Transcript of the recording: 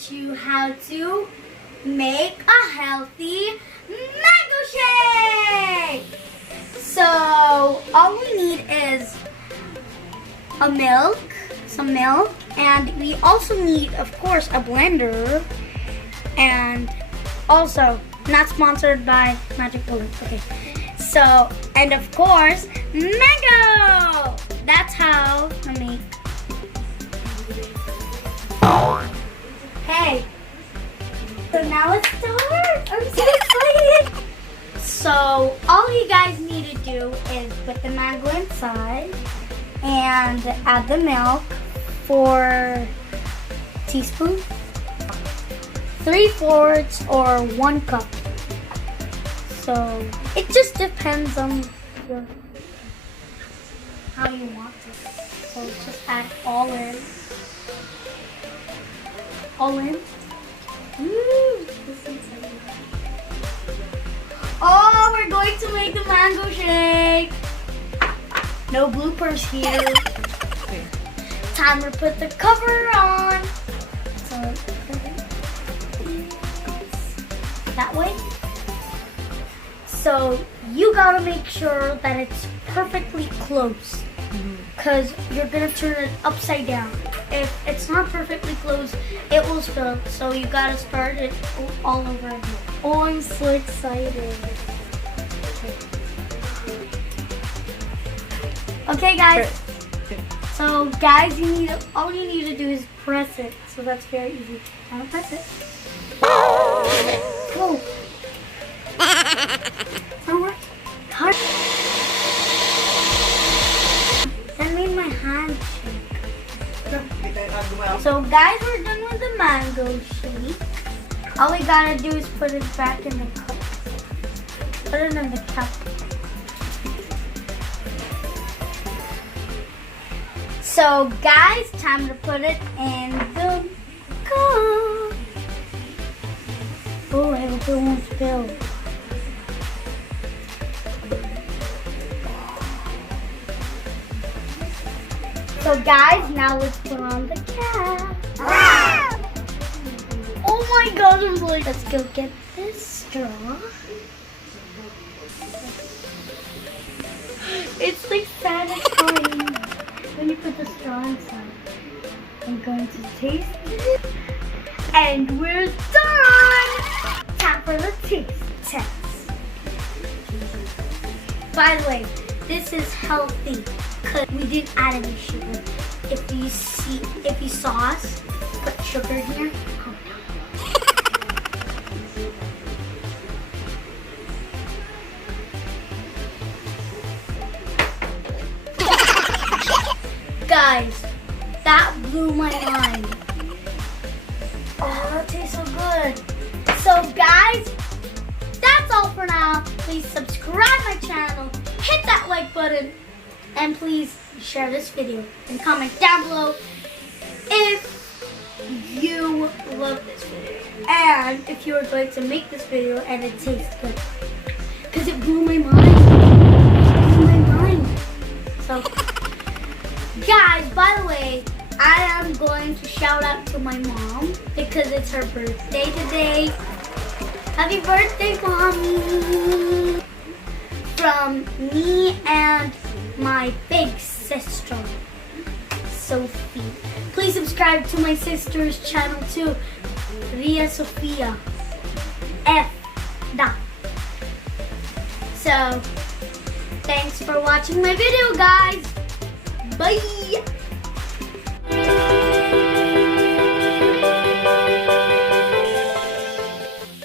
teach you how to make a healthy mango shake. So all we need is some milk, and we also need, of course, a blender, and also not sponsored by Magic Bullets. Okay, so, and of course, mango. That's how I make. Hey, so now let's start. I'm so excited. So all you guys need to do is put the mango inside and add the milk, 4 teaspoons, 3/4 or 1 cup. So it just depends on how you want it. So just add all in. All in. Woo, this is exciting. Oh, we're going to make the mango shake. No bloopers here. Time to put the cover on. So that way. So you gotta make sure that it's perfectly close, because you're gonna turn it upside down. If it's not perfectly closed, it will spill. So you gotta start it all over again. Oh, I'm so excited. Okay, guys. So, guys, all you need to do is press it. So that's very easy. Now press it. Oh. That works. That made my hand shake. So, guys, we're done with the mango shake. All we gotta do is put it back in the cup. Put it in the cup. So, guys, time to put it in the cup. Oh, I hope it won't spill. So, guys, now let's put on the cap. Oh my God, I'm like, let's go get this straw. It's like satisfying when you put the straw inside. I'm going to taste it. And we're done! Time for the taste test. By the way, this is healthy because we didn't add any sugar. If you saw us put sugar in here, calm down. Guys, that blew my mind. Oh, that tastes so good. So guys, that's all for now. Please subscribe my channel, hit that like button, and please share this video and comment down below if you love this video and if you are going to make this video and it tastes good. Because it blew my mind. It blew my mind. So guys, by the way, I am going to shout out to my mom because it's her birthday today. Happy birthday, Mommy! From me and my big sister, Sophie. Please subscribe to my sister's channel too, Ria Sofia F. So, thanks for watching my video, guys. Bye!